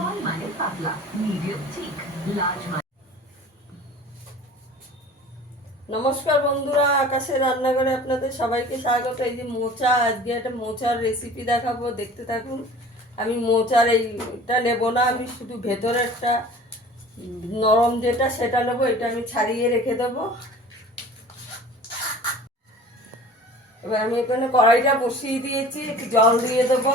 Small মানে পাতলা, medium thick, large মানে। নমস্কার বন্ধুরা, আকাশের রান্নাঘরে আপনাদের সবাইকে স্বাগত। এই যে মোচা, আজকে একটা মোচার রেসিপি দেখাবো, দেখতে থাকুন। আমি মোচার এইটা নেব না, আমি শুধু ভেতরেরটা নরম যেটা সেটা নেবো। এটা আমি ছাড়িয়ে রেখে দেবো। এবার আমি এখানে কড়াইটা বসিয়ে দিয়েছি, একটু জল দিয়ে দেবো।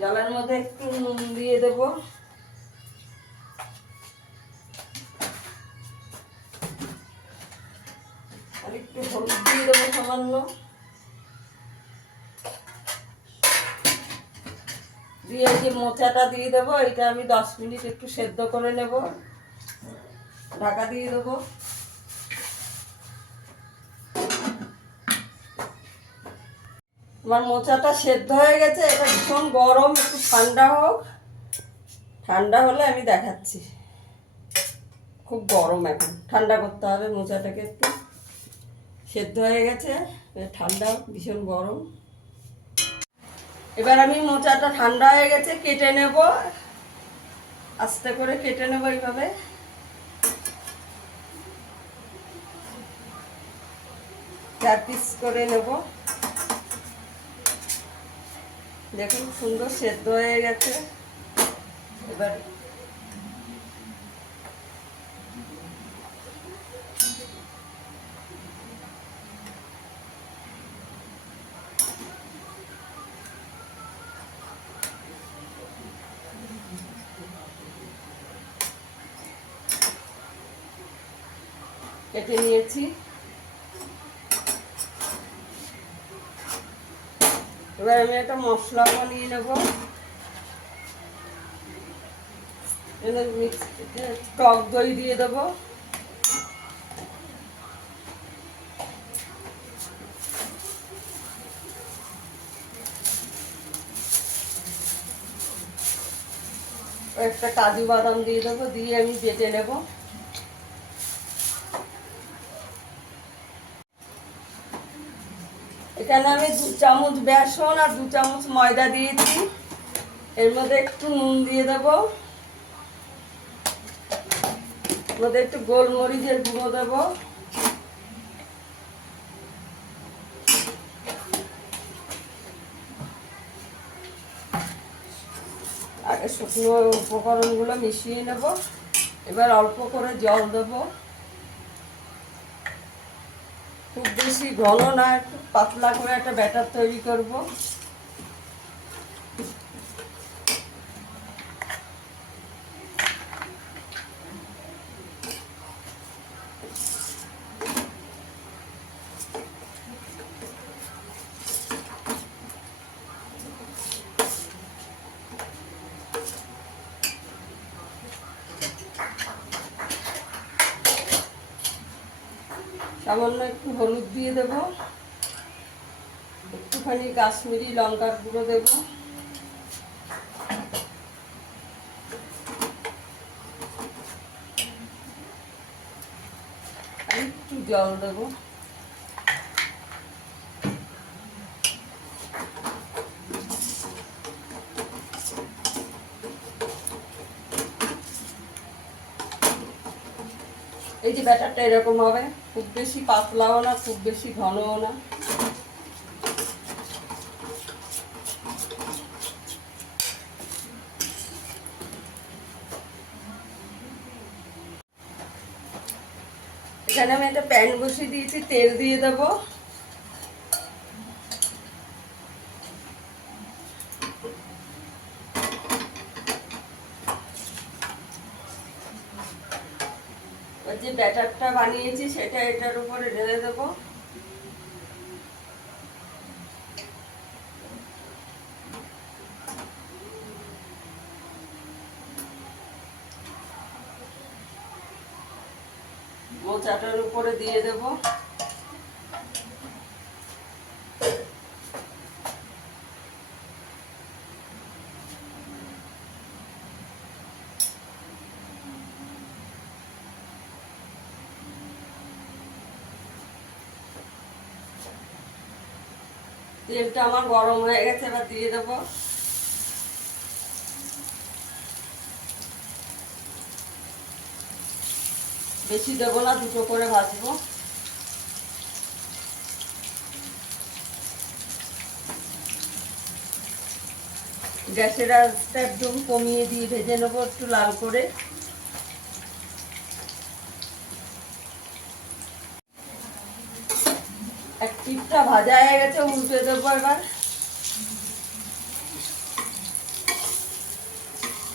জলের মধ্যে একটু নুন দিয়ে দেবো, আর একটু হলুদ দিয়ে দেবো সামান্য। দিয়ে এই যে মোচাটা দিয়ে দেবো, এটা আমি 10 মিনিট একটু সেদ্ধ করে নেব। ঢাকা দিয়ে দেবো। আমার মোচাটা সেদ্ধ হয়ে গেছে। এটা ভীষণ গরম, একটু ঠান্ডা হোক, ঠান্ডা হলে আমি দেখাচ্ছি। খুব গরম, এখন ঠান্ডা করতে হবে মোচাটাকে। একটু সেদ্ধ হয়ে গেছে, ঠান্ডা, ভীষণ গরম। এবার আমি মোচাটা ঠান্ডা হয়ে গেছে, কেটে নেব। আস্তে করে কেটে নেব এইভাবে। 4 পিস করে নেব। দেখুন সুন্দর সেদ্ধ হয়ে গেছে। এবার কেটে নিয়েছি। এবার আমি একটা মশলা বানিয়ে নেব। টক দই দিয়ে দেবো, একটা কাজু বাদাম দিয়ে দেবো, দিয়ে আমি বেটে নেব। এখানে আমি 2 চামচ বেসন আর 2 চামচ ময়দা দিয়েছি। এর মধ্যে একটু নুন দিয়ে দেবো, এর মধ্যে একটু গোলমরিচের গুঁড়ো দেবো, আগে শুকনো উপকরণগুলো মিশিয়ে নেব। এবার অল্প করে জল দেবো, খুব বেশি ঘন না, একটু পাতলা করে একটা ব্যাটার তৈরি করব। সামান্য একটু হলুদ দিয়ে দেব, একটুখানি কাশ্মীরি লঙ্কার গুঁড়ো দেব, আর একটু জল দেব। এই যে ব্যাটারটা এরকম হবে, খুব বেশি পাতলাও না, খুব বেশি ঘনও না। এখানে আমি একটা প্যান বসিয়ে দিয়েছি, তেল দিয়ে দেব। যে ব্যাটারটা বানিয়েছি সেটা এটার উপরে ঢেলে দেবো। মোচাটার উপরে দিয়ে দেব। তেলটা আমার গরম হয়ে গেছে, এবার দিয়ে দেবো বেশি দেবো না, দুটো করে ভাজবো। গ্যাসের আঁচটা একদম কমিয়ে দিয়ে ভেজে নেবো একটু লাল করে। এক পিঠটা ভাজা হয়ে গেছে, উল্টে দেবো এবার।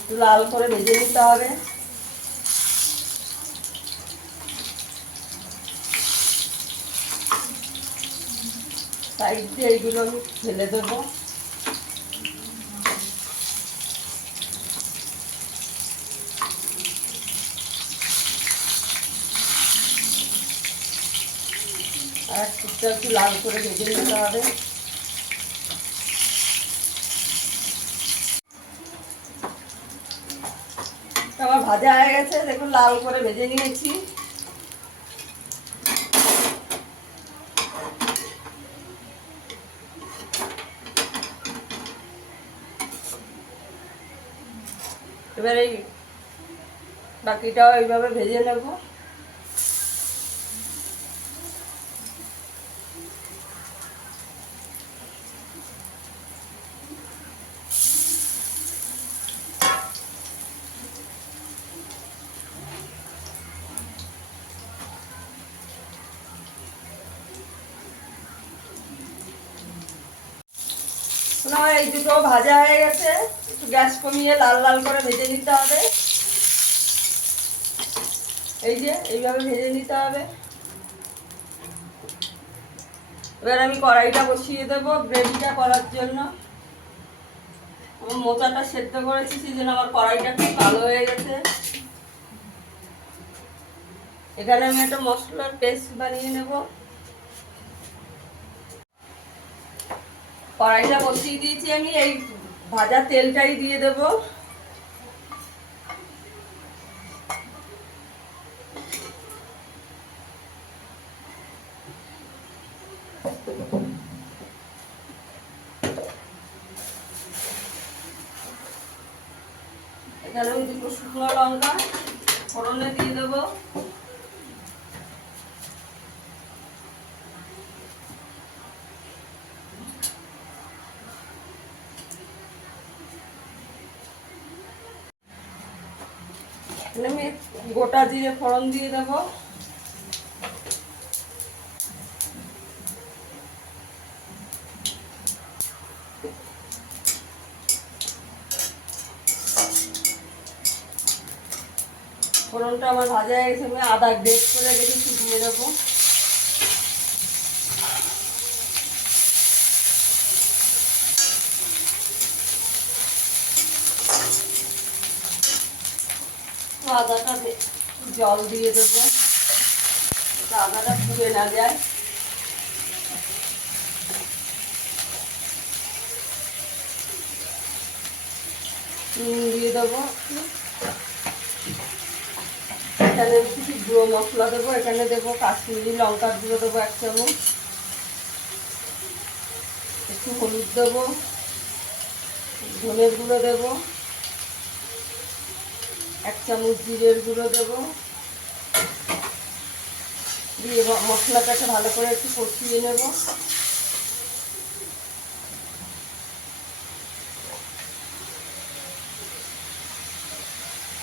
একটু লাল করে ভেজে নিতে হবে। সাইড দিয়ে এইগুলো আমি ফেলে দেবো। আর পিঠটা একটু লাল করে ভেজে নিতে হবে। আমার ভাজা হয়ে গেছে, দেখুন লাল করে ভেজে নিয়েছি। এবার এই বাকিটাও এইভাবে ভেজে নেব। আমার এই দুটো ভাজা হয়ে গেছে, একটু গ্যাস কমিয়ে লাল লাল করে ভেজে নিতে হবে। এই যে এইভাবে ভেজে নিতে হবে। এবার আমি কড়াইটা বসিয়ে দেবো গ্রেভিটা করার জন্য। আমার মোচাটা সেদ্ধ করেছি, সেই জন্য আমার কড়াইটা খুব ভালো হয়ে গেছে। এখানে আমি একটা মশলার পেস্ট বানিয়ে নেব। কড়াইটা বসিয়ে দিয়েছি আমি, এই ভাজা তেলটাই দিয়ে দেব। এখানে আমি দুটো শুকনো লঙ্কা ফোড়নে দিয়ে দেবো। আমি গোটা জিরে ফোড়ন দিয়ে দেবো। ফোড়নটা আমার ভাজা হয়ে গেছে, আমি আদা গ্রেট করে রেখেছি দিয়ে দেবো। আদাটা জল দিয়ে দেবো, আদাটা পুড়ে না যায়। নুন দিয়ে দেবো। এখানে কিছু গুঁড়ো মশলা দেবো, এখানে দেবো কাশ্মীরি লঙ্কার গুঁড়ো দেবো 1 চামচ, একটু হলুদ দেবো, ধনের গুঁড়ো দেবো, 1 চামচ জিরের গুঁড়ো দেবো। দিয়ে মশলাটাকে ভালো করে একটু কষিয়ে নেব।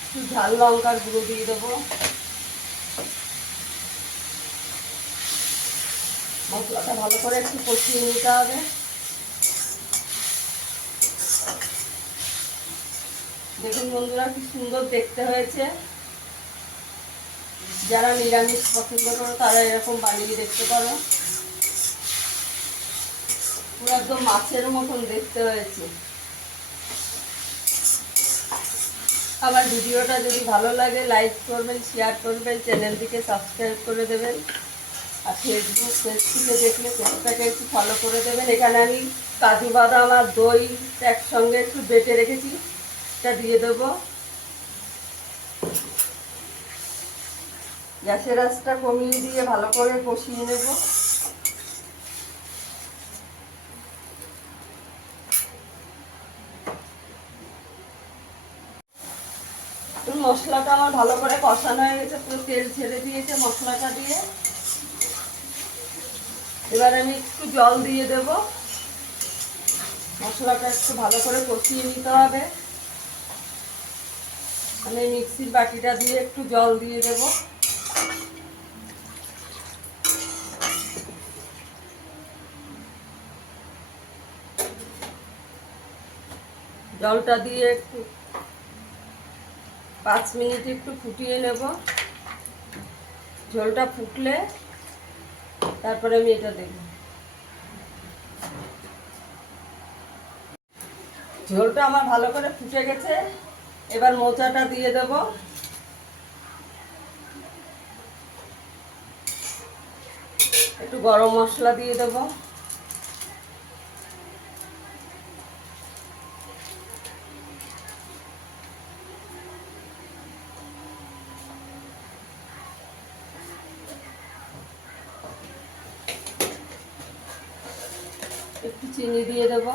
একটু ঝাল লঙ্কার গুঁড়ো দিয়ে দেবো। মশলাটা ভালো করে একটু কষিয়ে নিতে হবে। দেখুন বন্ধুরা কি সুন্দর দেখতে হয়েছে। যারা নিরামিষ পছন্দ করো তারা এরকম বানিয়ে দেখতে পারো। পুরো একদম মাছের মতন দেখতে হয়েছে। আমার ভিডিওটা যদি ভালো লাগে লাইক করবেন, শেয়ার করবেন, চ্যানেলটিকে সাবস্ক্রাইব করে দেবেন। আর ফেসবুক পেজ থেকে দেখলে পেজটাকে একটু ফলো করে দেবেন। এখানে আমি কাজু বাদাম আর দই একসঙ্গে একটু বেটে রেখেছি, এটা দিয়ে দেবো। গ্যাসের আঁচটা কমিয়ে দিয়ে ভালো করে কষিয়ে নেব। মশলাটা আমার ভালো করে কষানো হয়ে গেছে, পুরো তেল ছেড়ে দিয়েছে মশলাটা দিয়ে। এবার আমি একটু জল দিয়ে দেব। মশলাটা একটু ভালো করে কষিয়ে নিতে হবে। আমি মিক্সির বাটিটা দিয়ে একটু জল দিয়ে দেব। জলটা দিয়ে একটু 5 মিনিট একটু ফুটিয়ে নেব। ঝোলটা ফুটলে তারপরে আমি এটা দেব। ঝোলটা আমার ভালো করে ফুটে গেছে, এবার মোচাটা দিয়ে দেব। একটু গরম মশলা দিয়ে দেব। একটু চিনি দিয়ে দেব।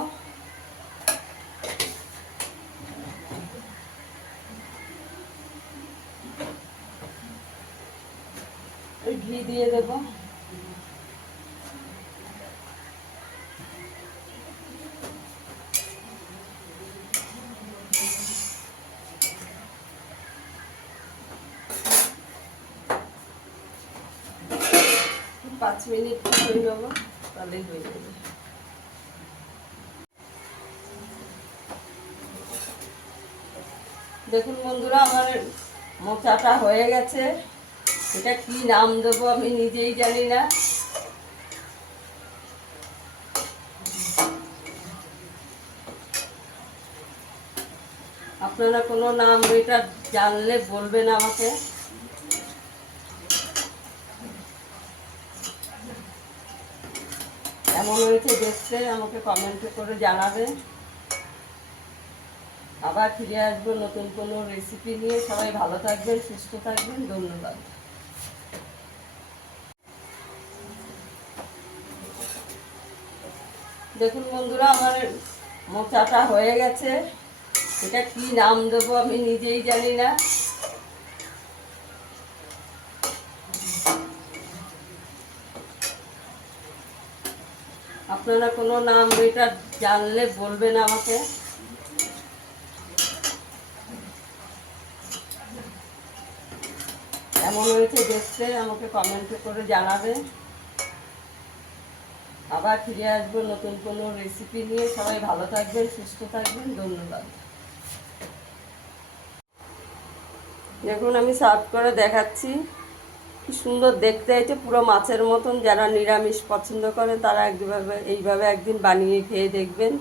ঘি দিয়ে দেব। পাঁচ মিনিট হয়ে নেব, তাহলেই হয়ে যাবে। দেখুন বন্ধুরা, আমার মোচাটা হয়ে গেছে। এটা কি নাম দেবো আমি নিজেই জানি না। আপনারা কোনো নাম এটা জানলে বলবেন আমাকে। কেমন হয়েছে দেখতে আমাকে কমেন্টে করে জানাবেন। আবার ফিরে আসবো নতুন কোনো রেসিপি নিয়ে। সবাই ভালো থাকবেন, সুস্থ থাকবেন। ধন্যবাদ। দেখুন বন্ধুরা, আমার মোচাটা হয়ে গেছে। এটা কি নাম দেবো আমি নিজেই জানি না। আপনারা কোনো নাম এটা জানলে বলবেন আমাকে। কেমন হয়েছে দেখতে আমাকে কমেন্টে করে জানাবেন। আবার ফিরে আসবো নতুন কোনো রেসিপি নিয়ে। সবাই ভালো থাকবেন, সুস্থ থাকবেন। ধন্যবাদ। দেখুন আমি সার্ভ করে দেখাচ্ছি। কি সুন্দর দেখতে হয়েছে, পুরো মাছের মতন। যারা নিরামিষ পছন্দ করে তারা এইভাবে একদিন বানিয়ে খেয়ে দেখবেন।